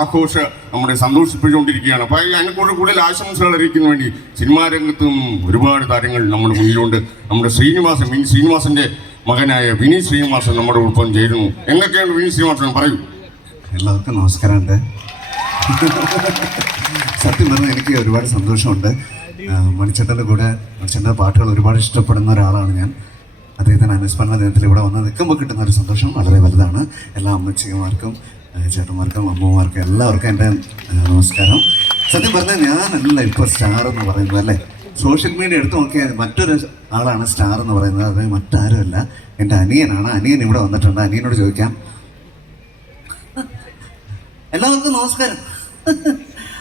ആഘോഷ നമ്മുടെ സന്തോഷിപ്പിച്ചുകൊണ്ടിരിക്കുകയാണ്. അപ്പോൾ അതിനെ കൂടുതൽ ആശംസകൾ അറിയിക്കുന്ന വേണ്ടി സിനിമാ രംഗത്തും ഒരുപാട് താരങ്ങൾ നമ്മുടെ മുന്നിലുണ്ട്. നമ്മുടെ ശ്രീനിവാസൻ വിനി ശ്രീനിവാസന്റെ മകനായ വിനി ശ്രീനിവാസൻ നമ്മുടെ ഒപ്പം ചേരുന്നു. എന്തൊക്കെയാണ് വിനി ശ്രീനിവാസൻ? പറയൂ. എല്ലാവർക്കും നമസ്കാരം സത്യം പറഞ്ഞാൽ എനിക്ക് ഒരുപാട് സന്തോഷമുണ്ട്. മണിച്ചേട്ടന്റെ കൂടെ മണിച്ചേട്ടന്റെ പാട്ടുകൾ ഒരുപാട് ഇഷ്ടപ്പെടുന്ന ഒരാളാണ് ഞാൻ. അദ്ദേഹത്തിന് അനുസ്മരണ ദിനത്തിൽ ഇവിടെ വന്ന് നിൽക്കുമ്പോൾ കിട്ടുന്ന ഒരു സന്തോഷം വളരെ വലുതാണ്. എല്ലാ അമ്മച്ചിമാർക്കും ചേട്ടന്മാർക്കും അമ്മമാർക്കും എല്ലാവർക്കും എന്റെ നമസ്കാരം. സത്യം പറഞ്ഞാൽ ഞാനല്ല ഇപ്പോൾ സ്റ്റാർ എന്ന് പറയുന്നത് അല്ലേ? സോഷ്യൽ മീഡിയ എടുത്ത് നോക്കിയാൽ മറ്റൊരു ആളാണ് സ്റ്റാർ എന്ന് പറയുന്നത് അത് മറ്റാരുമല്ല. എന്റെ അനിയനാണ് അനിയൻ ഇവിടെ വന്നിട്ടുണ്ട് അനിയനോട് ചോദിക്കാം. എല്ലാവർക്കും നമസ്കാരം.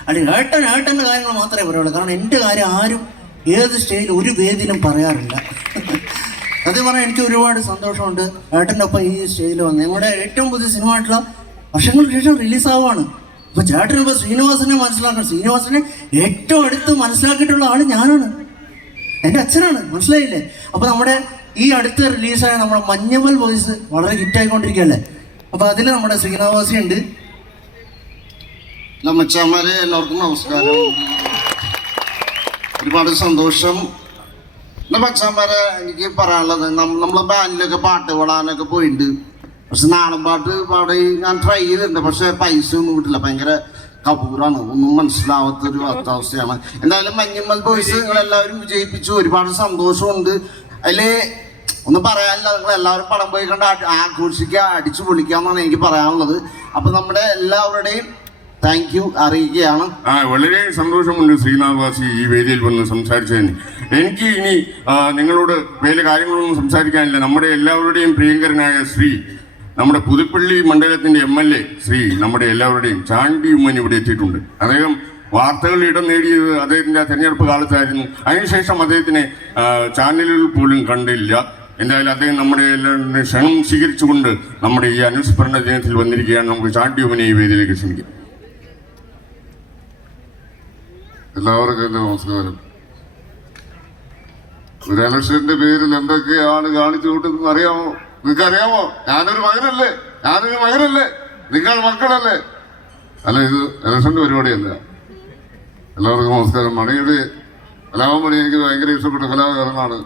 അടി ഏട്ടൻ ഏട്ടന്റെ കാര്യങ്ങൾ മാത്രമേ പറയുള്ളൂ കാരണം എന്റെ കാര്യം ആരും ഏത് സ്റ്റേജിൽ ഒരു വേദിയിലും പറയാറില്ല. സത്യം പറഞ്ഞാൽ എനിക്ക് ഒരുപാട് സന്തോഷമുണ്ട്. ഏട്ടന്റെ ഒപ്പം ഈ സ്റ്റേജിൽ വന്ന്. ഞങ്ങളുടെ ഏറ്റവും പുതിയ സിനിമ ആയിട്ടുള്ള വർഷങ്ങൾക്ക് ശേഷം റിലീസ് ആവുകയാണ് അപ്പോൾ ചേട്ടൻ ഇപ്പോൾ ശ്രീനിവാസനെ മനസ്സിലാക്കണം. ശ്രീനിവാസനെ ഏറ്റവും അടുത്ത് മനസ്സിലാക്കിയിട്ടുള്ള ആൾ ഞാനാണ്. എന്റെ അച്ഛനാണ്. മനസ്സിലായില്ലേ? അപ്പോൾ നമ്മുടെ ഈ അടുത്ത് റിലീസായ നമ്മുടെ മഞ്ഞമ്മൽ വോയിസ് വളരെ ഹിറ്റായിക്കൊണ്ടിരിക്കുകയല്ലേ അപ്പോൾ അതിൽ നമ്മുടെ ശ്രീനിവാസി ഉണ്ട് ലമ്മച്ചാമാരെ എല്ലാവർക്കും നമസ്കാരം. ഒരുപാട് സന്തോഷം. എന്നാ മച്ചാമാരെ എനിക്ക് പറയാനുള്ളത് നമ്മളെ ബാൻഡിലൊക്കെ പാട്ട് പാടാനൊക്കെ പോയിട്ടുണ്ട് പക്ഷെ നാടൻ പാട്ട് പാടി ഞാൻ ട്രൈ ചെയ്തിട്ടുണ്ട്. പക്ഷെ പൈസ ഒന്നും കിട്ടില്ല. ഭയങ്കര കപൂറാണ്. ഒന്നും മനസ്സിലാവാത്തൊരു അവസ്ഥയാണ് എന്തായാലും മഞ്ഞമ്മൽ ബോയ്സ് നിങ്ങളെല്ലാവരും വിജയിപ്പിച്ചു. ഒരുപാട് സന്തോഷമുണ്ട്. അതിൽ ഒന്നും പറയാനില്ല. നിങ്ങൾ എല്ലാവരും പടം പോയി കണ്ട് ആഘോഷിക്കുക അടിച്ചു പൊളിക്കുക എന്നാണ് എനിക്ക് പറയാനുള്ളത്. അപ്പൊ നമ്മുടെ എല്ലാവരുടെയും താങ്ക് യു അറിയിക്കുകയാണ്. ആ വളരെ സന്തോഷമുണ്ട് ശ്രീനാഥ് വാസി ഈ വേദിയിൽ വന്ന് സംസാരിച്ചതിന്. എനിക്ക് ഇനി നിങ്ങളോട് വേറെ കാര്യങ്ങളൊന്നും സംസാരിക്കാനില്ല. നമ്മുടെ എല്ലാവരുടെയും പ്രിയങ്കരനായ ശ്രീ നമ്മുടെ പുതുപ്പള്ളി മണ്ഡലത്തിന്റെ എം എൽ എ ശ്രീ നമ്മുടെ എല്ലാവരുടെയും ചാണ്ടി ഉമ്മൻ ഇവിടെ എത്തിയിട്ടുണ്ട്. അദ്ദേഹം വാർത്തകൾ ഇടം നേടിയത് അദ്ദേഹത്തിന്റെ തെരഞ്ഞെടുപ്പ് കാലത്തായിരുന്നു. അതിനുശേഷം അദ്ദേഹത്തിന് ചാനലുകൾ പോലും കണ്ടില്ല. എന്തായാലും അദ്ദേഹം നമ്മുടെ എല്ലാവരുടെയും ക്ഷണം സ്വീകരിച്ചുകൊണ്ട് നമ്മുടെ ഈ അനുസ്മരണ ദിനത്തിൽ വന്നിരിക്കുകയാണ്. നമുക്ക് ചാണ്ടി ഉമ്മനെ ഈ വേദിയിലേക്ക് ക്ഷണിക്കാം. എല്ലാവർക്കും എന്റെ നമസ്കാരം. ഒരു ഇലക്ഷന്റെ പേരിൽ എന്തൊക്കെയാണ് കാണിച്ചു കൂട്ടുന്നത് അറിയാമോ? നിങ്ങൾക്ക് അറിയാമോ ഞാനൊരു മകനല്ലേ? ഞാനൊരു മകനല്ലേ? നിങ്ങൾ മക്കളല്ലേ? അല്ല ഇത് എലക്ഷന്റെ പരിപാടിയല്ല. എല്ലാവർക്കും നമസ്കാരം. മണിയുടെ കലാമണി എനിക്ക് ഭയങ്കര ഇഷ്ടപ്പെട്ട കലാകാരനാണ്.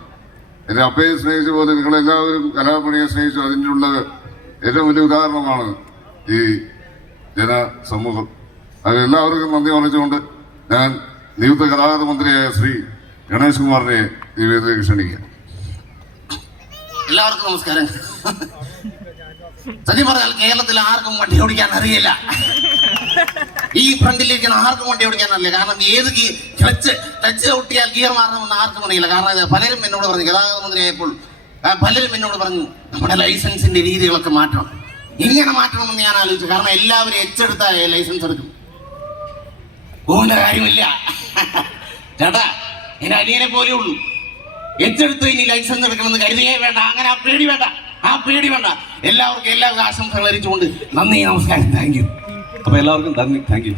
എന്റെ അപ്പയെ സ്നേഹിച്ച പോലെ നിങ്ങളെല്ലാവരും കലാമണിയെ സ്നേഹിച്ചു. അതിന്റെ ഉള്ള ഏറ്റവും വലിയ ഉദാഹരണമാണ് ഈ ജനസമൂഹം. അതിലെല്ലാവർക്കും നന്ദി പറഞ്ഞുകൊണ്ട് ഞാൻ നിയുക്ത ഗതാഗത മന്ത്രിയായ ശ്രീ ഗണേഷ് കുമാറിനെ ഈ വേദിയിലേക്ക് ക്ഷണിക്കാം. എല്ലാവർക്കും നമസ്കാരം. സത്യം പറഞ്ഞാൽ കേരളത്തിൽ ആർക്കും വണ്ടി ഓടിക്കാൻ അറിയില്ല. ഈ ഫ്രണ്ടിലിരിക്കുന്ന ആർക്കും വണ്ടി ഓടിക്കാൻ അറിയില്ല. കാരണം ഏത് ക്ലച്ച് ക്ലച്ച് ഒട്ടിയാൽ ഗിയർ മാറണമെന്ന് ആർക്കും അറിയില്ല. കാരണം പലരും എന്നോട് പറഞ്ഞു ഗതാഗത മന്ത്രിയായപ്പോൾ പലരും എന്നോട് പറഞ്ഞു നമ്മുടെ ലൈസൻസിന്റെ രീതികളൊക്കെ മാറ്റണം. എങ്ങനെ മാറ്റണമെന്ന് ഞാൻ ആലോചിച്ചു. കാരണം എല്ലാവരും എച്ചെടുത്താൽ ലൈസൻസ് എടുക്കും. പോകേണ്ട കാര്യമില്ല. ചേട്ടാ എന്റെ അനിയനെ പോലെ ഉള്ളൂ. എച്ചെടുത്ത് ഇനി ലൈസൻസ് എടുക്കണമെന്ന് കരുതിയേ വേണ്ട അങ്ങനെ ആ പേടി വേണ്ട ആ പേടി വേണ്ട. എല്ലാവർക്കും എല്ലാവർക്കും ആശംസകൾ അറിയിച്ചുകൊണ്ട് നന്ദി നമസ്കാരം. താങ്ക് യു അപ്പൊ എല്ലാവർക്കും നന്ദി. Thank you